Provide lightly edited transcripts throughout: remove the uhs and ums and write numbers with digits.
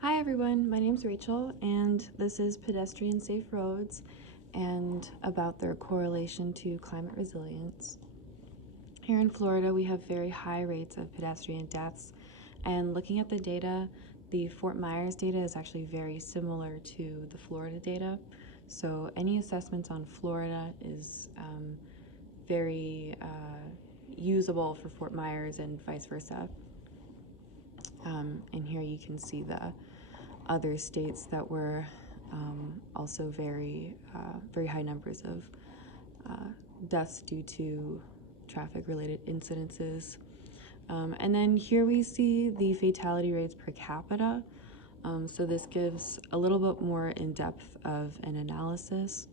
Hi everyone, my name's Rachel and this is Pedestrian Safe Roads and about their correlation to climate resilience. Here in Florida we have very high rates of pedestrian deaths, and looking at the data, the Fort Myers data is actually very similar to the Florida data. So any assessments on Florida is very usable for Fort Myers and vice versa. And here you can see the other states that were also very high numbers of deaths due to traffic-related incidences. And then here we see the fatality rates per capita. So this gives a little bit more in-depth of an analysis.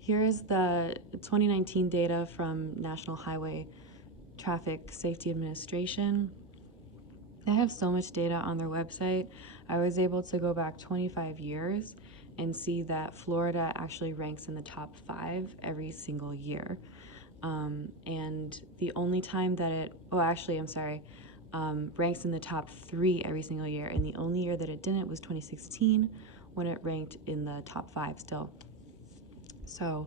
Here is the 2019 data from National Highway Traffic Safety Administration. They have so much data on their website. I was able to go back 25 years and see that Florida actually ranks in the top 5 every single year. And the only time that ranks in the top 3 every single year. And the only year that it didn't was 2016, when it ranked in the top 5 still. So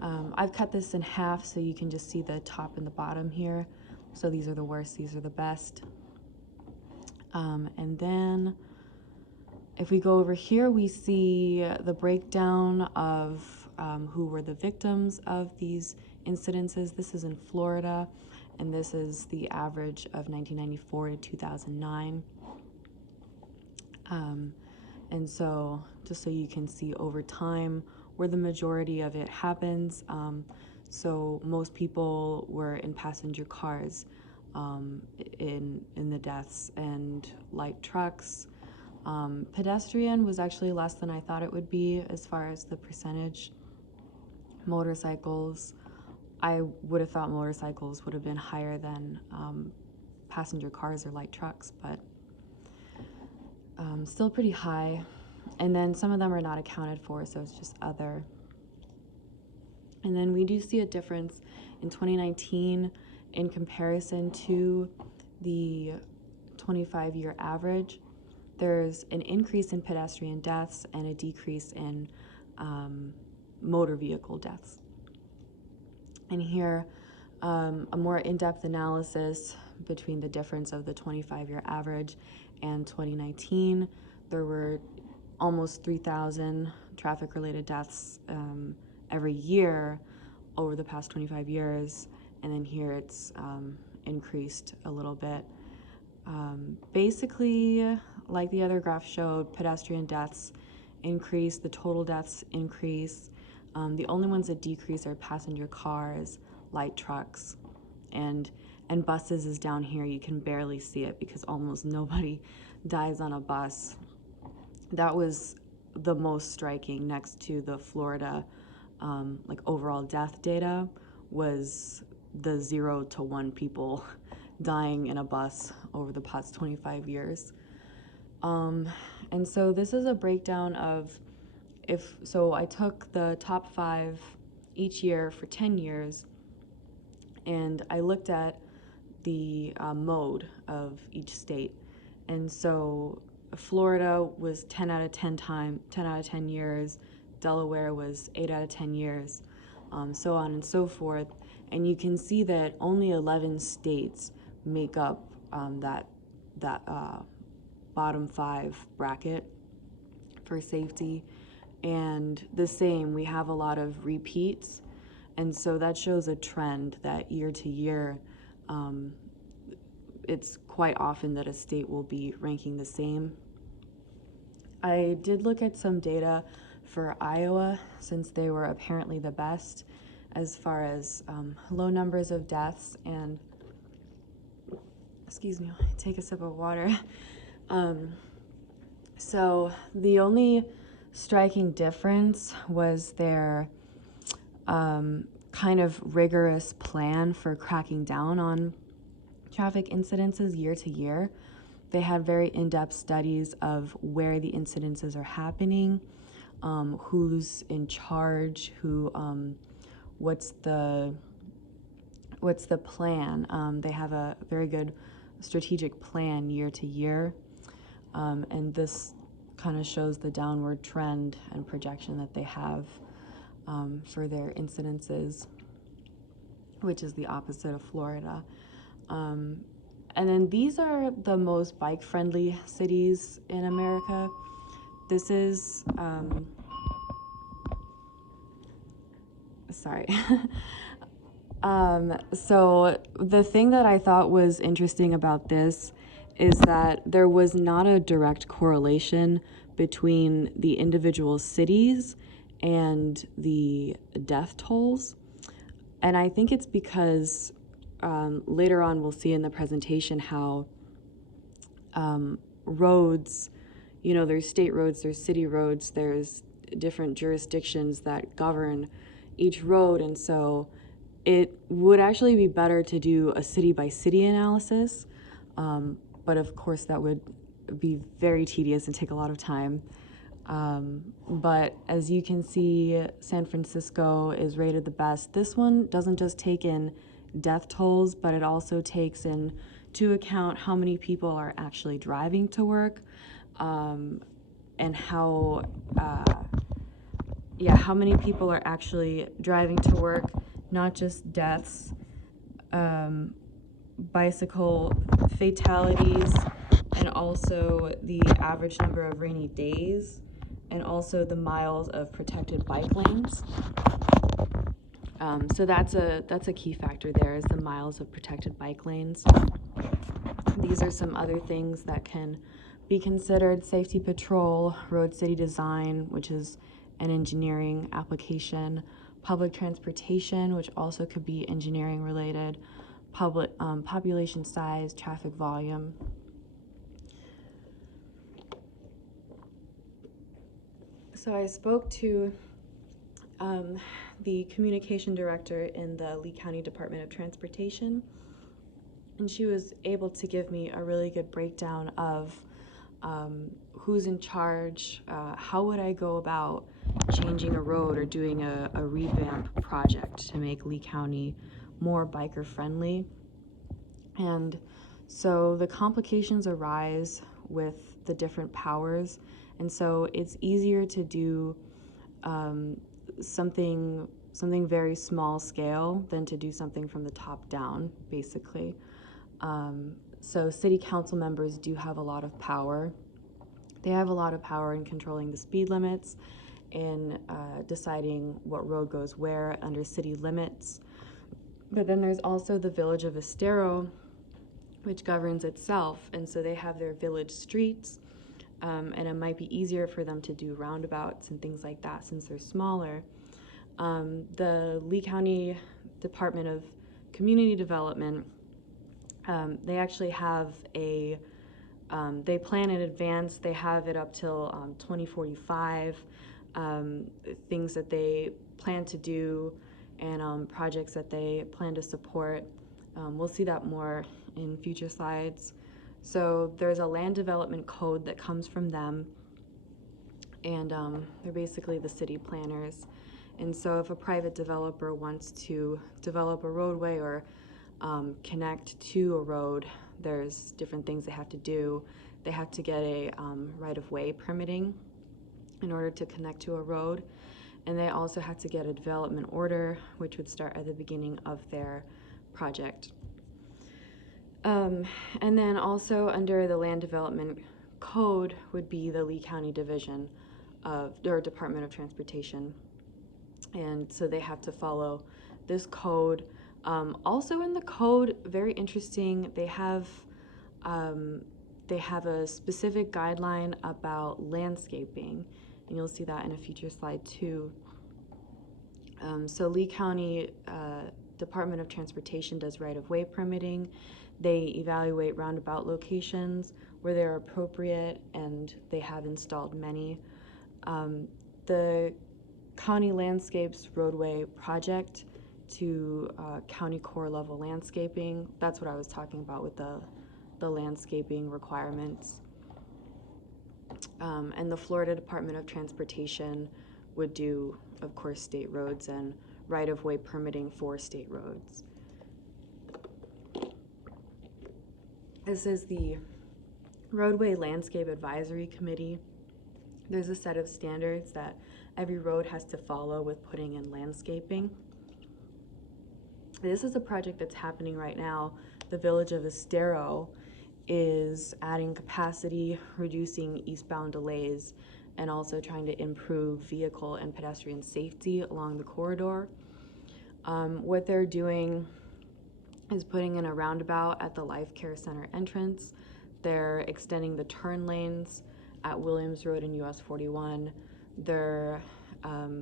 I've cut this in half so you can just see the top and the bottom here. So these are the worst, these are the best. And then if we go over here, we see the breakdown of who were the victims of these incidences. This is in Florida, and this is the average of 1994 to 2009. And so just so you can see over time where the majority of it happens. So most people were in passenger cars in the deaths, and light trucks. Pedestrian was actually less than I thought it would be as far as the percentage. Motorcycles, I would have thought motorcycles would have been higher than passenger cars or light trucks, but still pretty high. And then some of them are not accounted for, so it's just other. And then we do see a difference in 2019 in comparison to the 25-year average. There's an increase in pedestrian deaths and a decrease in motor vehicle deaths. And here, a more in-depth analysis between the difference of the 25-year average and 2019. There were almost 3,000 traffic-related deaths every year over the past 25 years, and then here it's increased a little bit. Basically, like the other graph showed, pedestrian deaths increase, the total deaths increase. The only ones that decrease are passenger cars, light trucks, and buses is down here. You can barely see it because almost nobody dies on a bus. That was the most striking, next to the Florida overall death data, was the 0 to 1 people dying in a bus over the past 25 years. And so this is a breakdown of so I took the top 5 each year for 10 years, and I looked at the mode of each state. And so Florida was 10 out of 10 years, Delaware was 8 out of 10 years, so on and so forth. And you can see that only 11 states make up that bottom 5 bracket for safety. And the same, we have a lot of repeats, and so that shows a trend that year to year, it's quite often that a state will be ranking the same. I did look at some data for Iowa, since they were apparently the best as far as low numbers of deaths. And excuse me, take a sip of water. So the only striking difference was their kind of rigorous plan for cracking down on traffic incidences year to year. They had very in-depth studies of where the incidences are happening, who's in charge, what's the plan. They have a very good strategic plan year to year, and this kind of shows the downward trend and projection that they have for their incidences, which is the opposite of Florida. And then these are the most bike-friendly cities in America. This is, sorry. So the thing that I thought was interesting about this is that there was not a direct correlation between the individual cities and the death tolls. And I think it's because later on we'll see in the presentation how roads, you know, there's state roads, there's city roads, there's different jurisdictions that govern each road, and so it would actually be better to do a city-by-city analysis, but of course that would be very tedious and take a lot of time. But as you can see, San Francisco is rated the best. This one doesn't just take in death tolls, but it also takes into account how many people are actually driving to work, and how many people are actually driving to work, not just deaths, bicycle fatalities, and also the average number of rainy days, and also the miles of protected bike lanes. So that's a key factor there, is the miles of protected bike lanes. These are some other things that can be considered: safety patrol, road city design, which is an engineering application, public transportation, which also could be engineering related, population size, traffic volume. So I spoke to the communication director in the Lee County Department of Transportation, and she was able to give me a really good breakdown of who's in charge, how would I go about changing a road or doing a revamp project to make Lee County more biker friendly. And so the complications arise with the different powers, and so it's easier to do something very small scale than to do something from the top down, basically. So city council members do have a lot of power. They have a lot of power in controlling the speed limits, in deciding what road goes where under city limits. But then there's also the village of Estero, which governs itself, and so they have their village streets, and it might be easier for them to do roundabouts and things like that since they're smaller. The Lee County Department of Community Development, they actually have they plan in advance. They have it up till 2045, things that they plan to do and projects that they plan to support. We'll see that more in future slides. So there's a land development code that comes from them, and they're basically the city planners. And so if a private developer wants to develop a roadway or connect to a road, there's different things they have to do. They have to get a right-of-way permitting in order to connect to a road, and they also have to get a development order, which would start at the beginning of their project. And then also under the Land Development Code would be the Lee County Division or Department of Transportation, and so they have to follow this code. Also in the code, very interesting, they have a specific guideline about landscaping, and you'll see that in a future slide too. So Lee County Department of Transportation does right-of-way permitting. They evaluate roundabout locations where they're appropriate, and they have installed many. The County Landscapes Roadway Project to county core level landscaping. That's what I was talking about with the landscaping requirements. And the Florida Department of Transportation would do, of course, state roads and right-of-way permitting for state roads. This is the Roadway Landscape Advisory Committee. There's a set of standards that every road has to follow with putting in landscaping. This is a project that's happening right now. The village of Estero is adding capacity, reducing eastbound delays, and also trying to improve vehicle and pedestrian safety along the corridor. What they're doing is putting in a roundabout at the Life Care Center entrance. They're extending the turn lanes at Williams Road and US 41. They're